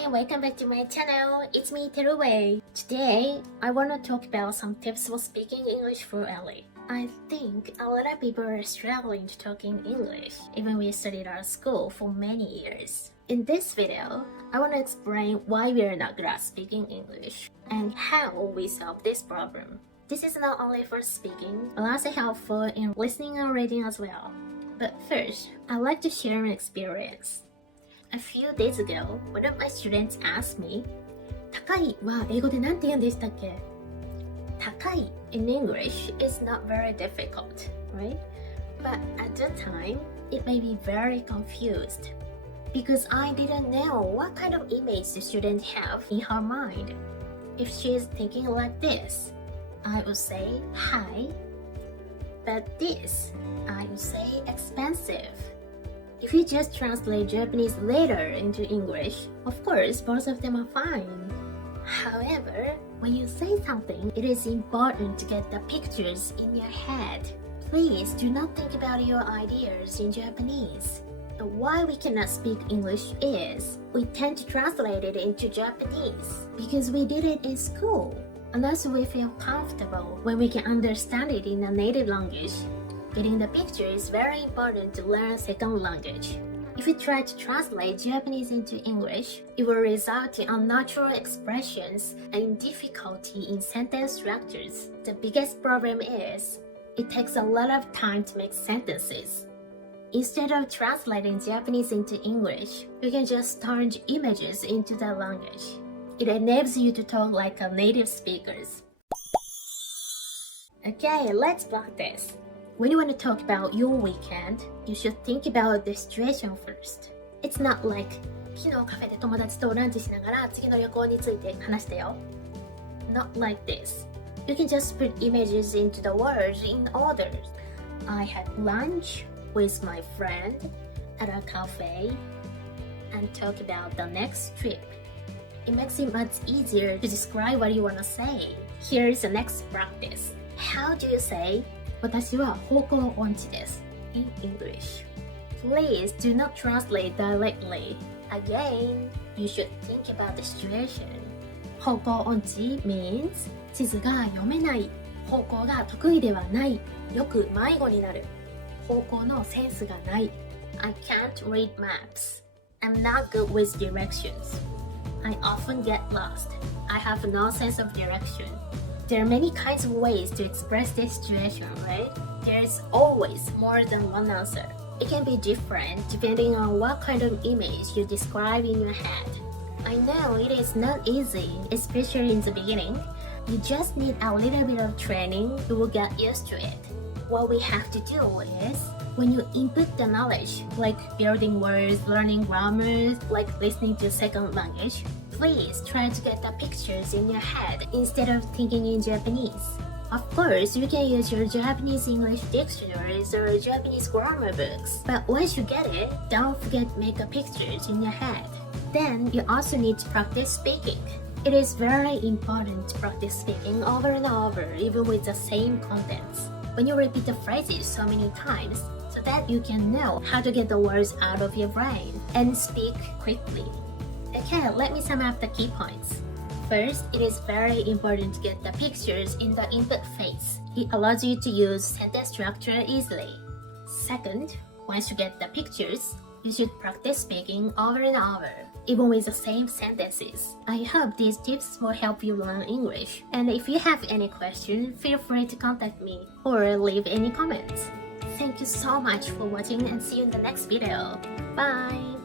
Hi, welcome back to my channel. It's me, TERUE. Today, I want to talk about some tips for speaking English fluently. I think a lot of people are struggling to talk in English, even we studied at school for many years. In this video, I want to explain why we are not good at speaking English and how we solve this problem. This is not only for speaking, but also helpful in listening and reading as well. But first, I'd like to share an experience.A few days ago, one of my students asked me, 高いは英語で何て言うんでしたっけ? 高い in English is not very difficult, right? But at the time, it made me very confused because I didn't know what kind of image the student have in her mind. If she is thinking like this, I would say high, but this, I would say expensive.If you just translate Japanese letter into English, of course, both of them are fine. However, when you say something, it is important to get the pictures in your head. Please do not think about your ideas in Japanese. Why we cannot speak English is, we tend to translate it into Japanese because we did it in school. Unless we feel comfortable when we can understand it in a native language.Getting the picture is very important to learn a second language. If you try to translate Japanese into English, it will result in unnatural expressions and difficulty in sentence structures. The biggest problem is, it takes a lot of time to make sentences. Instead of translating Japanese into English, you can just turn images into the language. It enables you to talk like a native speakers. Okay, let's practice.When you want to talk about your weekend, you should think about the situation first. It's not like, 昨日カフェで友達とランチしながら次の旅行について話してよ。Not like this. You can just put images into the words in order. I had lunch with my friend at a cafe and talk about the next trip. It makes it much easier to describe what you want to say. Here's the next practice. How do you say?私は方向音痴です in English. Please do not translate directly. Again, you should think about the situation. 方向音痴 means 地図が読めない、方向が得意ではない、よく迷子になる、方向のセンスがない。I can't read maps. I'm not good with directions. I often get lost. I have no sense of direction.There are many kinds of ways to express this situation, right? There's always more than one answer. It can be different depending on what kind of image you describe in your head. I know it is not easy, especially in the beginning. You just need a little bit of training, you will get used to it. What we have to do is, when you input the knowledge, like building words, learning grammar, like listening to second language,Please try to get the pictures in your head instead of thinking in Japanese. Of course, you can use your Japanese English dictionaries or Japanese grammar books. But once you get it, don't forget to make the pictures in your head. Then, you also need to practice speaking. It is very important to practice speaking over and over, even with the same contents. When you repeat the phrases so many times, so that you can know how to get the words out of your brain and speak quickly.Okay, let me sum up the key points. First, it is very important to get the pictures in the input phase. It allows you to use sentence structure easily. Second, once you get the pictures, you should practice speaking over and over, even with the same sentences. I hope these tips will help you learn English. And if you have any questions, feel free to contact me or leave any comments. Thank you so much for watching and see you in the next video. Bye!